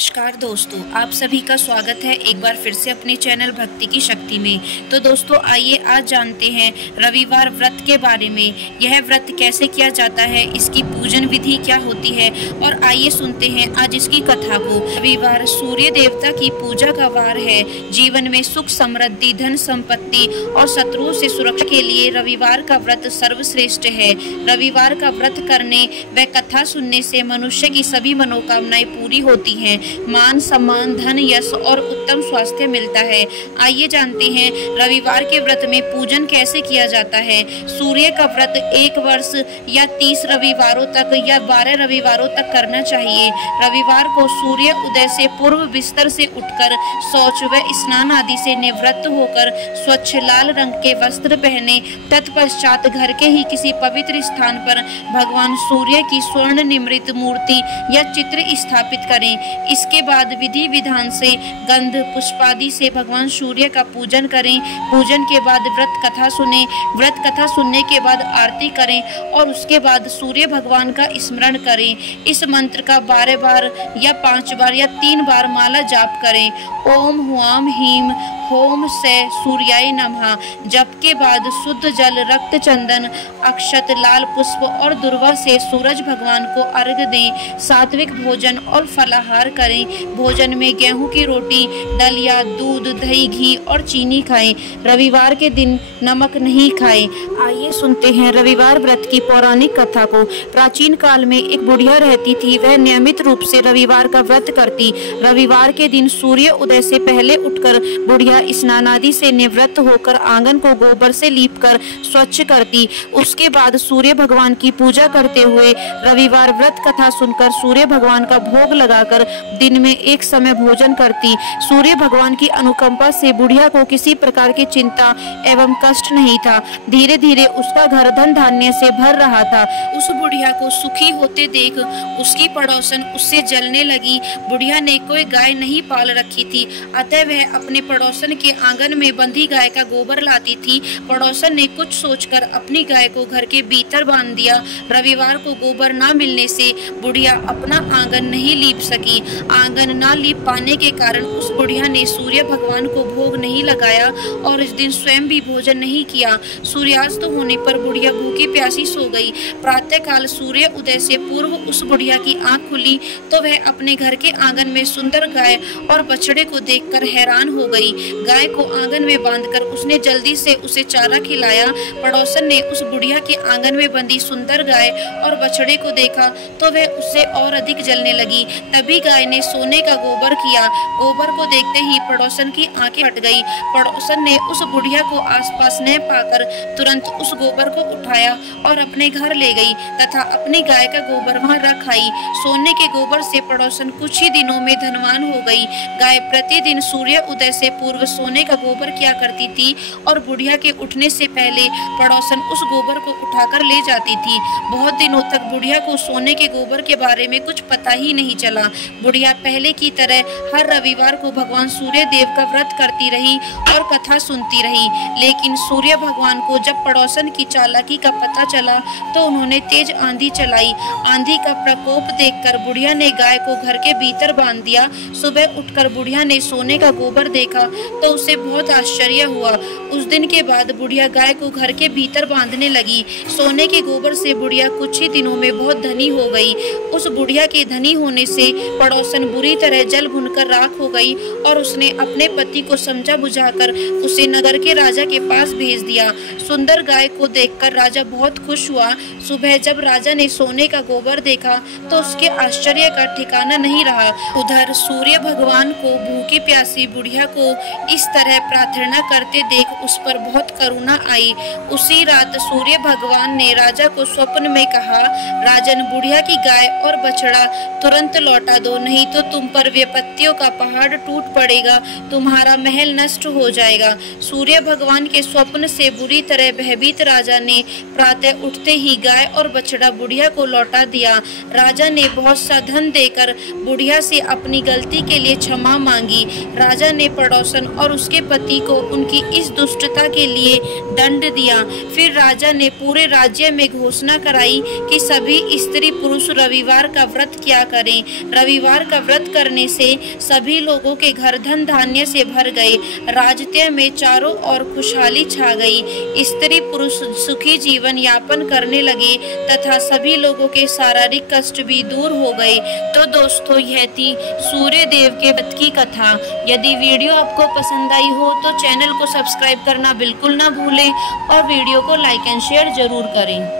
नमस्कार दोस्तों, आप सभी का स्वागत है एक बार फिर से अपने चैनल भक्ति की शक्ति में। तो दोस्तों आइए आज जानते हैं रविवार व्रत के बारे में। यह व्रत कैसे किया जाता है, इसकी पूजन विधि क्या होती है और आइए सुनते हैं आज इसकी कथा को। रविवार सूर्य देवता की पूजा का वार है। जीवन में सुख समृद्धि, धन संपत्ति और शत्रुओं से सुरक्षा के लिए रविवार का व्रत सर्वश्रेष्ठ है। रविवार का व्रत करने व कथा सुनने से मनुष्य की सभी मनोकामनाएं पूरी होती हैं। मान सम्मान, धन, यश और उत्तम स्वास्थ्य मिलता है। आइए जानते हैं रविवार के व्रत में पूजन कैसे किया जाता है। सूर्य का व्रत 1 वर्ष या 30 रविवारों तक या 12 रविवारों तक करना चाहिए। रविवार को सूर्य उदय से पूर्व बिस्तर से उठकर शौच व स्नान आदि से निवृत्त होकर स्वच्छ लाल रंग के वस्त्र पहने, तत्पश्चात घर के ही किसी पवित्र स्थान पर भगवान सूर्य की स्वर्ण निर्मित मूर्ति या चित्र स्थापित करें। इसके बाद विधि विधान से गंध पुष्पादि से भगवान सूर्य का पूजन करें। पूजन के बाद व्रत कथा सुने। व्रत कथा सुनने के बाद आरती करें और उसके बाद सूर्य भगवान का स्मरण करें। इस मंत्र का 12 बार या 5 बार या 3 बार माला जाप करें। ओम हुआम हीम होम से सूर्याय नमः जप के बाद शुद्ध जल, रक्त चंदन, अक्षत, लाल पुष्प और दुर्वा से सूरज भगवान को अर्घ्य दें। सात्विक भोजन और फलाहार करें। भोजन में गेहूं की रोटी, दलिया, दूध, दही, घी और चीनी खाएं। रविवार के दिन नमक नहीं खाएं। आइए सुनते हैं रविवार व्रत की पौराणिक कथा को। प्राचीन काल में एक बुढ़िया रहती थी। वह नियमित रूप से रविवार का व्रत करती। रविवार के दिन सूर्य उदय से पहले उठकर बुढ़िया स्नान आदि से निवृत्त होकर आंगन को गोबर से लीपकर स्वच्छ करती। उसके बाद सूर्य भगवान की पूजा करते हुए रविवार व्रत कथा सुनकर सूर्य भगवान का भोग लगाकर दिन में एक समय भोजन करती। सूर्य भगवान की अनुकंपा से बुढ़िया को किसी प्रकार की चिंता एवं कष्ट नहीं था। धीरे धीरे उसका घर धन धान्य से भर रहा था। उस बुढ़िया को सुखी होते देख उसकी पड़ोसन उससे जलने लगी। बुढ़िया ने कोई गाय नहीं पाल रखी थी, अतः वह अपने पड़ोसन के आंगन में बंधी गाय का गोबर लाती थी। पड़ोसन ने कुछ सोचकर अपनी गाय को घर के भीतर बांध दिया। रविवार को गोबर न मिलने से बुढ़िया अपना आंगन नहीं लीप सकी। आंगन न लीप पाने के कारण उस बुढ़िया ने सूर्य भगवान को भोग नहीं लगाया और इस दिन स्वयं भी भोजन नहीं किया। सूर्यास्त होने पर बुढ़िया भूखी प्यासी सो गई। प्रातः काल सूर्य उदय से पूर्व उस बुढ़िया की आंख खुली तो वह अपने घर के आंगन में सुंदर गाय और बछड़े को देखकर हैरान हो गई। गाय को आंगन में बांधकर उसने जल्दी से उसे चारा खिलाया। पड़ोसन ने उस बुढ़िया के आंगन में बंधी सुंदर गाय और बछड़े को देखा तो वह उससे और अधिक जलने लगी। तभी गाय ने सोने का गोबर किया। गोबर को देखते ही पड़ोसन की आंखें हट गई। पड़ोसन ने उस बुढ़िया को आसपास न पाकर तुरंत उस गोबर को उठाया और अपने घर ले गई तथा अपनी गाय का गोबर वहां रख आई। सोने के गोबर से पड़ोसन कुछ ही दिनों में धनवान हो गई। गाय प्रतिदिन सूर्य उदय से पूर्व सोने का गोबर किया करती थी और बुढ़िया के उठने से पहले पड़ोसन उस गोबर को उठाकर ले जाती थी। बहुत दिनों तक बुढ़िया को सोने के गोबर के बारे में कुछ पता ही नहीं चला। बुढ़िया पहले की तरह हर रविवार को भगवान सूर्य देव का व्रत करती रही और कथा सुनती रही। लेकिन सूर्य भगवान को जब पड़ोसन की चालाकी का पता चला तो उन्होंने तेज आंधी चलाई। आंधी का प्रकोप देखकर बुढ़िया ने गाय को घर के भीतर बांध दिया। सुबह उठकर बुढ़िया ने सोने का गोबर देखा तो उसे बहुत आश्चर्य हुआ। उस दिन के बाद बुढ़िया गाय को घर के भीतर बांधने लगी। सोने के गोबर से बुढ़िया कुछ ही दिनों में बहुत धनी हो गई। उस बुढ़िया के धनी होने से पड़ोसन बुरी तरह जल भुनकर राख हो गई और उसने अपने पति को समझा बुझाकर उसे नगर के राजा के पास भेज दिया। सुंदर गाय को देखकर राजा बहुत खुश हुआ। सुबह जब राजा ने सोने का गोबर देखा तो उसके आश्चर्य का ठिकाना नहीं रहा। उधर सूर्य भगवान को भूखी प्यासी बुढ़िया को इस तरह प्रार्थना करते देख उस पर बहुत करुणा आई। उसी रात सूर्य भगवान ने राजा को स्वप्न में कहा, राजन, बुढ़िया की गाय और बछड़ा तुरंत लौटा दो, नहीं तो तुम पर विपत्तियों का पहाड़ टूट पड़ेगा, तुम्हारा महल नष्ट हो जाएगा। सूर्य भगवान के स्वप्न से बुरी तरह भयभीत राजा ने प्रातः उठते ही गाय और बछड़ा बुढ़िया को लौटा दिया। राजा ने बहुत सा धन देकर बुढ़िया से अपनी गलती के लिए क्षमा मांगी। राजा ने पड़ोसन और उसके पति को उनकी इस दुष्टता के लिए दंड दिया। फिर राजा ने पूरे राज्य में घोषणा कराई कि सभी स्त्री पुरुष रविवार का व्रत किया करें। रविवार का व्रत करने से सभी लोगों के घर धन धान्य से भर गए। राज्य में चारों ओर खुशहाली छा गई। स्त्री पुरुष सुखी जीवन यापन करने लगे तथा सभी लोगों के शारीरिक कष्ट भी दूर हो गए। तो दोस्तों, यह थी सूर्य देव के व्रत की कथा। यदि वीडियो आपको पसंद आई हो तो चैनल को सब्सक्राइब करना बिल्कुल ना भूलें और वीडियो को लाइक एंड शेयर जरूर करें।